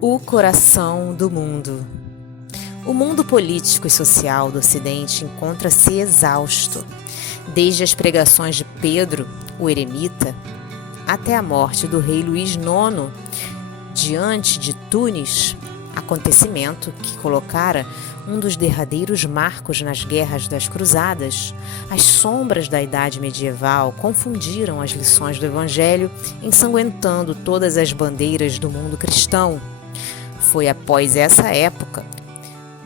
O coração do mundo. O mundo político e social do Ocidente encontra-se exausto, desde as pregações de Pedro, o eremita, até a morte do rei Luís IX, diante de Tunis, acontecimento que colocara um dos derradeiros marcos nas guerras das cruzadas. As sombras da idade medieval confundiram as lições do Evangelho, ensanguentando todas as bandeiras do mundo cristão. Foi após essa época,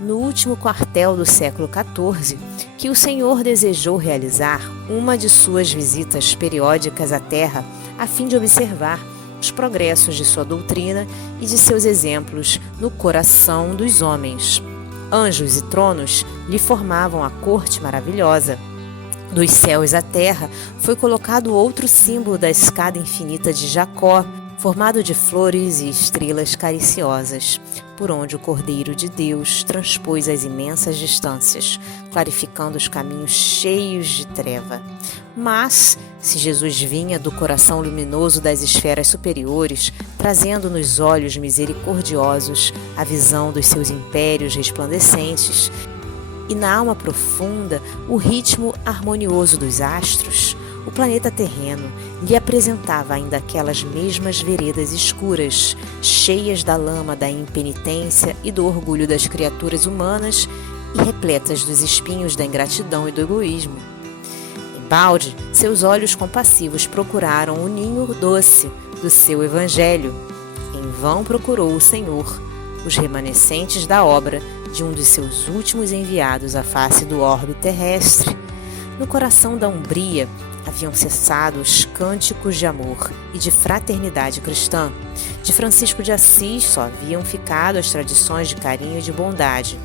no último quartel do século XIV, que o Senhor desejou realizar uma de suas visitas periódicas à Terra, a fim de observar os progressos de sua doutrina e de seus exemplos no coração dos homens. Anjos e tronos lhe formavam a corte maravilhosa. Dos céus à terra foi colocado outro símbolo da escada infinita de Jacó, formado de flores e estrelas cariciosas, por onde o Cordeiro de Deus transpôs as imensas distâncias, clarificando os caminhos cheios de treva. Mas, se Jesus vinha do coração luminoso das esferas superiores, trazendo nos olhos misericordiosos a visão dos seus impérios resplandecentes, e na alma profunda o ritmo harmonioso dos astros, o planeta terreno lhe apresentava ainda aquelas mesmas veredas escuras, cheias da lama da impenitência e do orgulho das criaturas humanas e repletas dos espinhos da ingratidão e do egoísmo. Embalde, seus olhos compassivos procuraram o ninho doce do seu evangelho. Em vão procurou o Senhor os remanescentes da obra de um dos seus últimos enviados à face do orbe terrestre. No coração da Umbria haviam cessado os cânticos de amor e de fraternidade cristã. De Francisco de Assis só haviam ficado as tradições de carinho e de bondade.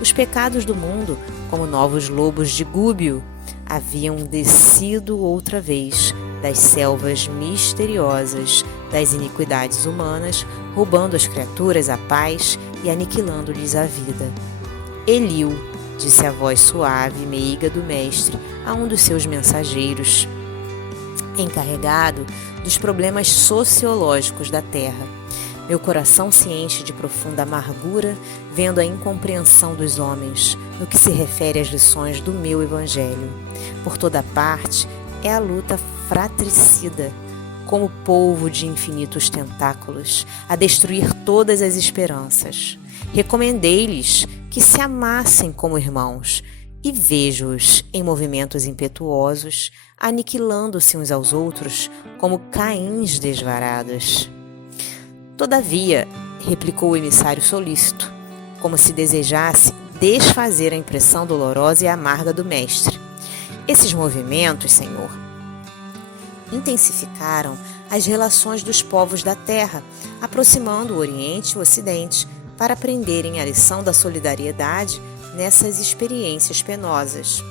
Os pecados do mundo, como novos lobos de Gúbio, haviam descido outra vez das selvas misteriosas das iniquidades humanas, roubando às criaturas a paz e aniquilando-lhes a vida. Eliu, disse a voz suave e meiga do mestre a um dos seus mensageiros, encarregado dos problemas sociológicos da terra. Meu coração se enche de profunda amargura, vendo a incompreensão dos homens no que se refere às lições do meu evangelho. Por toda parte é a luta fratricida, como polvo de infinitos tentáculos, a destruir todas as esperanças. Recomendei-lhes que se amassem como irmãos, e vejo-os em movimentos impetuosos, aniquilando-se uns aos outros como Caíns desvarados. Todavia, replicou o emissário solícito, como se desejasse desfazer a impressão dolorosa e amarga do mestre. Esses movimentos, Senhor, intensificaram as relações dos povos da terra, aproximando o Oriente e o Ocidente para aprenderem a lição da solidariedade nessas experiências penosas.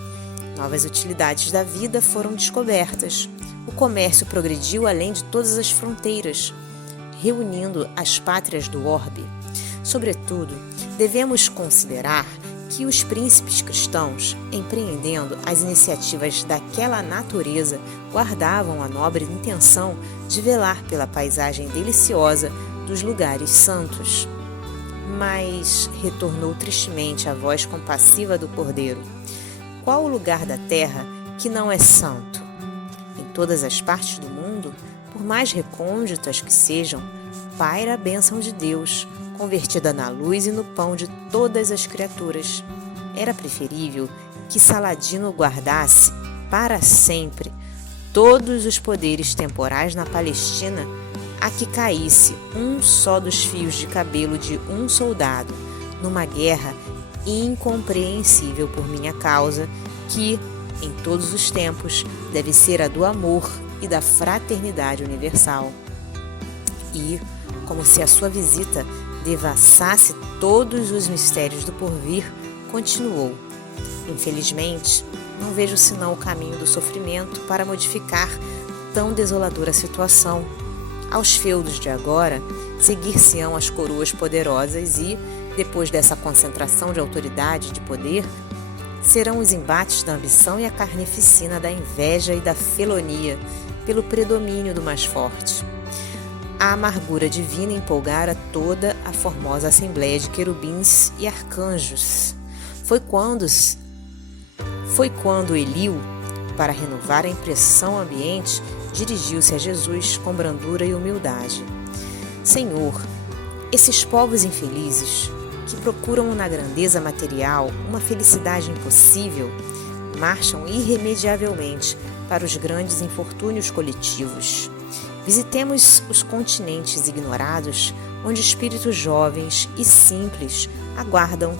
Novas utilidades da vida foram descobertas. O comércio progrediu além de todas as fronteiras, reunindo as pátrias do orbe. Sobretudo, devemos considerar que os príncipes cristãos, empreendendo as iniciativas daquela natureza, guardavam a nobre intenção de velar pela paisagem deliciosa dos lugares santos. Mas retornou tristemente a voz compassiva do Cordeiro. Qual o lugar da terra que não é santo? Em todas as partes do mundo, por mais recônditas que sejam, paira a bênção de Deus, convertida na luz e no pão de todas as criaturas. Era preferível que Saladino guardasse para sempre todos os poderes temporais na Palestina a que caísse um só dos fios de cabelo de um soldado numa guerra incompreensível por minha causa, que, em todos os tempos, deve ser a do amor e da fraternidade universal. E, como se a sua visita devassasse todos os mistérios do porvir, continuou: infelizmente, não vejo senão o caminho do sofrimento para modificar tão desoladora situação. Aos feudos de agora, seguir-se-ão as coroas poderosas e, depois dessa concentração de autoridade e de poder, serão os embates da ambição e a carnificina da inveja e da felonia, pelo predomínio do mais forte. a amargura divina empolgara toda a formosa assembleia de querubins e arcanjos. Foi quando Eliú, para renovar a impressão ambiente, dirigiu-se a Jesus com brandura e humildade. Senhor, esses povos infelizes, que procuram na grandeza material uma felicidade impossível, marcham irremediavelmente para os grandes infortúnios coletivos. Visitemos os continentes ignorados, onde espíritos jovens e simples aguardam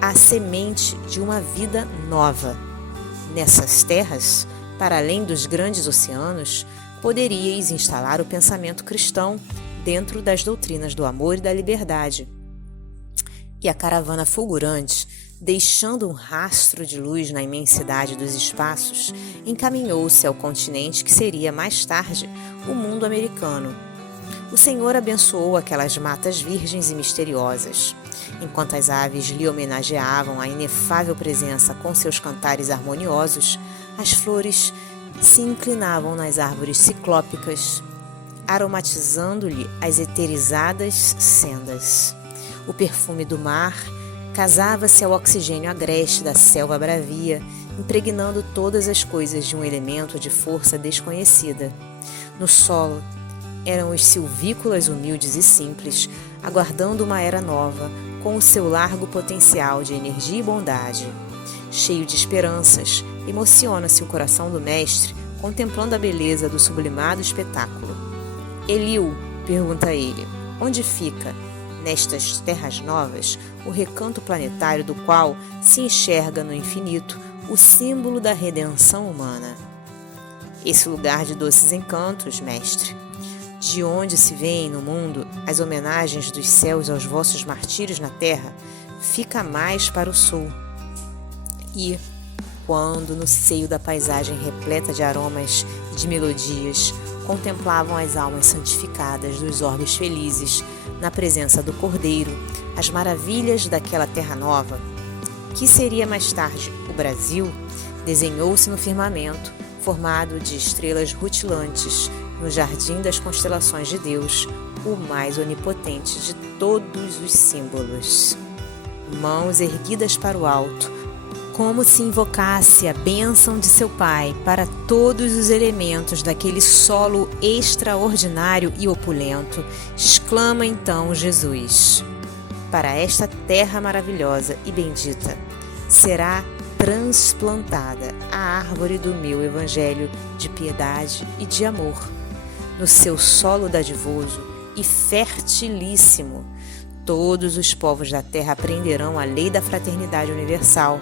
a semente de uma vida nova. Nessas terras, para além dos grandes oceanos, poderíeis instalar o pensamento cristão dentro das doutrinas do amor e da liberdade. E a caravana fulgurante, deixando um rastro de luz na imensidade dos espaços, encaminhou-se ao continente que seria mais tarde o mundo americano. O Senhor abençoou aquelas matas virgens e misteriosas. Enquanto as aves lhe homenageavam a inefável presença com seus cantares harmoniosos, as flores se inclinavam nas árvores ciclópicas, aromatizando-lhe as eterizadas sendas. O perfume do mar casava-se ao oxigênio agreste da selva bravia, impregnando todas as coisas de um elemento de força desconhecida. No solo, eram os silvícolas humildes e simples, aguardando uma era nova, com o seu largo potencial de energia e bondade. Cheio de esperanças, emociona-se o coração do mestre, contemplando a beleza do sublimado espetáculo. Eliú, pergunta ele, onde fica, nestas terras novas, o recanto planetário do qual se enxerga no infinito o símbolo da redenção humana? Esse lugar de doces encantos, mestre, de onde se vêem no mundo as homenagens dos céus aos vossos martírios na terra, fica mais para o sul. E, quando no seio da paisagem repleta de aromas e de melodias, contemplavam as almas santificadas dos orbes felizes, na presença do Cordeiro, as maravilhas daquela terra nova, que seria mais tarde o Brasil, desenhou-se no firmamento, formado de estrelas rutilantes, no jardim das constelações de Deus, o mais onipotente de todos os símbolos. Mãos erguidas para o alto, como se invocasse a bênção de seu Pai para todos os elementos daquele solo extraordinário e opulento, exclama então Jesus: para esta terra maravilhosa e bendita será transplantada a árvore do meu evangelho de piedade e de amor. No seu solo dadivoso e fertilíssimo, todos os povos da terra aprenderão a lei da fraternidade universal.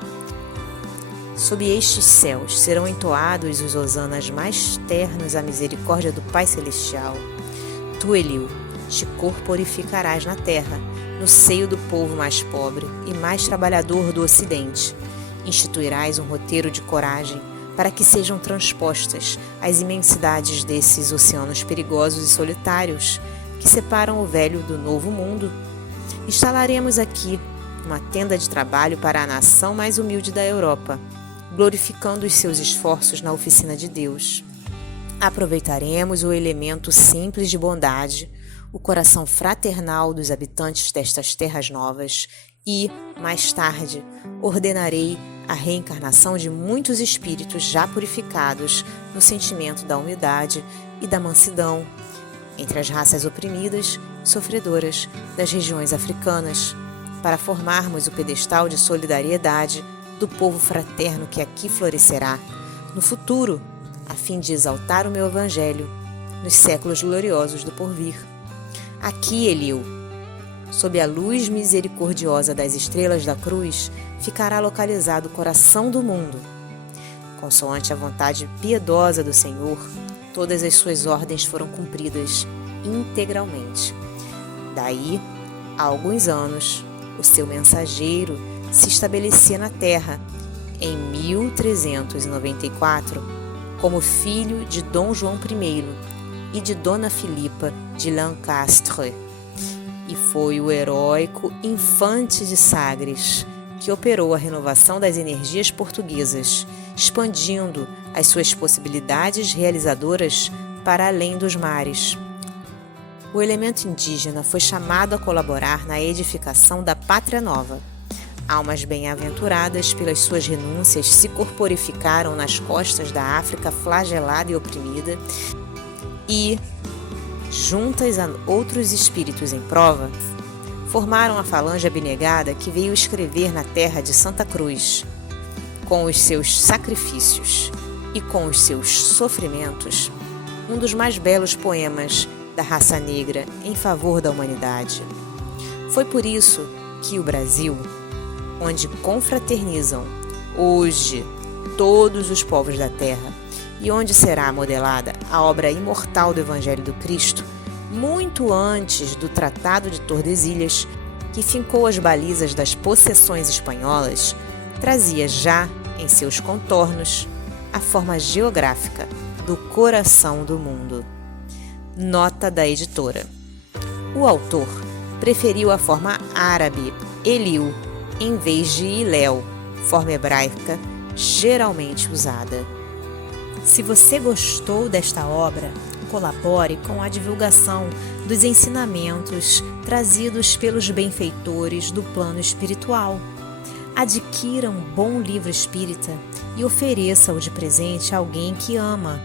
Sob estes céus serão entoados os hosanas mais ternos à misericórdia do Pai Celestial. Tu, Eliú, te corporificarás na terra, no seio do povo mais pobre e mais trabalhador do Ocidente. Instituirás um roteiro de coragem para que sejam transpostas as imensidades desses oceanos perigosos e solitários que separam o velho do novo mundo. Instalaremos aqui uma tenda de trabalho para a nação mais humilde da Europa, glorificando os seus esforços na oficina de Deus. Aproveitaremos o elemento simples de bondade, o coração fraternal dos habitantes destas terras novas e, mais tarde, ordenarei a reencarnação de muitos espíritos já purificados no sentimento da humildade e da mansidão, entre as raças oprimidas e sofredoras das regiões africanas, para formarmos o pedestal de solidariedade do povo fraterno que aqui florescerá, no futuro, a fim de exaltar o meu evangelho nos séculos gloriosos do porvir. Aqui, Eliú, sob a luz misericordiosa das estrelas da cruz, ficará localizado o coração do mundo. Consoante a vontade piedosa do Senhor, todas as suas ordens foram cumpridas integralmente. Daí, há alguns anos, o seu mensageiro se estabelecia na terra, em 1394, como filho de Dom João I e de Dona Filipa de Lancastre, e foi o heróico infante de Sagres que operou a renovação das energias portuguesas, expandindo as suas possibilidades realizadoras para além dos mares. o elemento indígena foi chamado a colaborar na edificação da Pátria Nova. Almas bem-aventuradas pelas suas renúncias se corporificaram nas costas da África flagelada e oprimida e, juntas a outros espíritos em prova, formaram a falange abnegada que veio escrever na terra de Santa Cruz, com os seus sacrifícios e com os seus sofrimentos, um dos mais belos poemas da raça negra em favor da humanidade. Foi por isso que o Brasil, onde confraternizam hoje todos os povos da terra e onde será modelada a obra imortal do Evangelho do Cristo, muito antes do Tratado de Tordesilhas, que fincou as balizas das possessões espanholas, trazia já em seus contornos a forma geográfica do coração do mundo. Nota da editora. O autor preferiu a forma árabe Eliu em vez de Iléu, forma hebraica geralmente usada. Se você gostou desta obra, colabore com a divulgação dos ensinamentos trazidos pelos benfeitores do plano espiritual. Adquira um bom livro espírita e ofereça-o de presente a alguém que ama.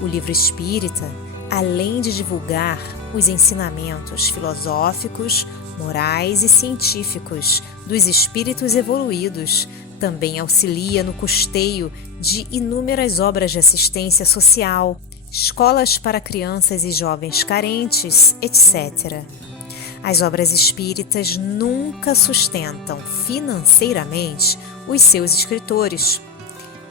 O livro espírita, além de divulgar os ensinamentos filosóficos, morais e científicos dos espíritos evoluídos, também auxilia no custeio de inúmeras obras de assistência social, escolas para crianças e jovens carentes, etc. As obras espíritas nunca sustentam financeiramente os seus escritores.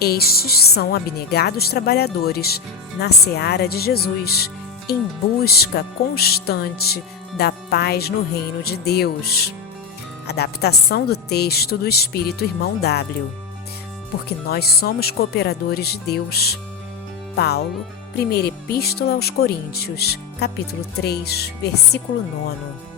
Estes são abnegados trabalhadores na seara de Jesus, em busca constante da paz no reino de Deus. Adaptação do texto do Espírito Irmão W. Porque nós somos cooperadores de Deus. Paulo, Primeira Epístola aos Coríntios, capítulo 3, versículo 9.